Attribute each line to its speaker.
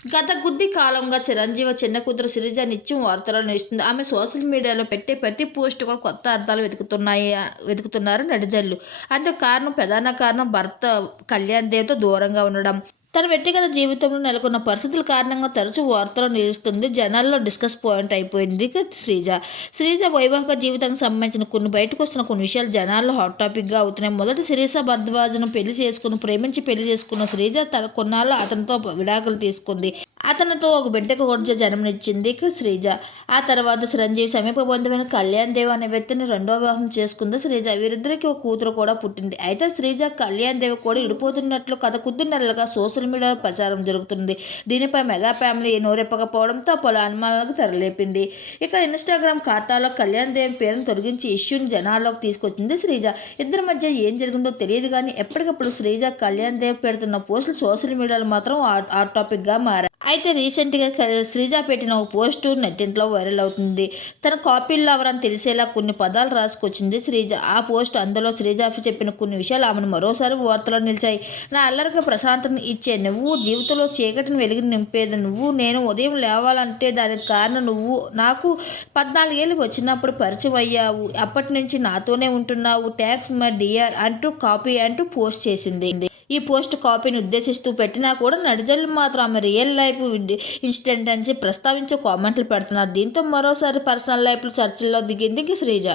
Speaker 1: గత కొద్ది కాలంగా చిరంజీవి చిన్న కూతురు సిరిజ నిత్యం వార్తలను ఇస్తుంది ఆమె సోషల్ మీడియాలో పెట్టే ప్రతి పోస్ట్ కూడా కొత్త అర్థాలు వెతుకుతున్నాయి వెతుకుతున్నారు నడిజల్లు అంతే కారణం ప్రధాన కారణం భర్త కళ్యాణ్ దేవ్తో దూరంగా ఉండడం. తన వ్యక్తిగత జీవితంలో నెలకొన్న పరిస్థితుల కారణంగా తరచూ వార్తలు నిలుస్తుంది. జనాల్లో డిస్కస్ పాయింట్ అయిపోయింది శ్రీజ. శ్రీజ వైవాహిక జీవితానికి సంబంధించిన కొన్ని బయటకు వస్తున్న కొన్ని విషయాలు జనాల్లో హాట్ టాపిక్గా అవుతున్నాయి. మొదట శిరీష భరద్వాజను పెళ్ళి చేసుకుని ప్రేమించి పెళ్ళి చేసుకున్న శ్రీజ తన కొన్నాళ్ళు అతనితో విడాకులు తీసుకుంది. అతనితో ఒక బిడ్డకు కూడా జన్మనిచ్చింది శ్రీజ. ఆ తర్వాత చిరంజీవి సమీప బంధువైన కళ్యాణ్ దేవ్ అనే వ్యక్తిని రెండో వివాహం చేసుకుంది. శ్రీజ వీరిద్దరికి ఒక కూతురు కూడా పుట్టింది. అయితే శ్రీజ కళ్యాణ్ దేవ్ కూడా ఇడిపోతున్నట్లు గత కొద్ది నెలలుగా సోషల్ మీడియాలో ప్రచారం జరుగుతుంది దీనిపై మెగా ఫ్యామిలీ నోరెప్పకపోవడంతో పలు అనుమానాలకు తెరలేపింది. ఇక ఇన్స్టాగ్రామ్ ఖాతాలో కళ్యాణ్ దేవ్ పేరును తొలగించి ఇష్యూని జనాల్లోకి తీసుకొచ్చింది శ్రీజ. ఇద్దరి మధ్య ఏం జరిగిందో తెలియదు కానీ ఎప్పటికప్పుడు శ్రీజ కళ్యాణ్ దేవ్ పెడుతున్న పోస్టులు సోషల్ మీడియాలో మాత్రం ఆ టాపిక్గా మారాయి. అయితే రీసెంట్గా శ్రీజ పెట్టిన ఒక పోస్టు నెట్టింట్లో వైరల్ అవుతుంది. తన కాపీల్లో ఎవరని తెలిసేలా కొన్ని పదాలు రాసుకొచ్చింది శ్రీజ. ఆ పోస్ట్ అందులో శ్రీజ చెప్పిన కొన్ని విషయాలు ఆమెను మరోసారి వార్తలో నిలిచాయి. నా అల్లరికి ప్రశాంతతను ఇచ్చే నువ్వు జీవితంలో చీకటిని వెలిగి నింపేది నువ్వు నేను ఉదయం లేవాలంటే దానికి కారణం నువ్వు నాకు పద్నాలుగేళ్ళు వచ్చినప్పుడు పరిచయం అయ్యావు అప్పటి నుంచి నాతోనే ఉంటున్నావు థ్యాంక్స్ మై డియర్ అంటూ కాపీ అంటూ పోస్ట్ చేసింది. ఈ పోస్ట్ కాపీని ఉద్దేశిస్తూ పెట్టినా కూడా నడిజల్లు మాత్రం ఆమె రియల్ లైఫ్ ఇన్సిడెంట్ అని ప్రస్తావించే కామెంట్లు పెడుతున్నారు. దీంతో మరోసారి పర్సనల్ లైఫ్ చర్చల్లో దిగింది శ్రీజ.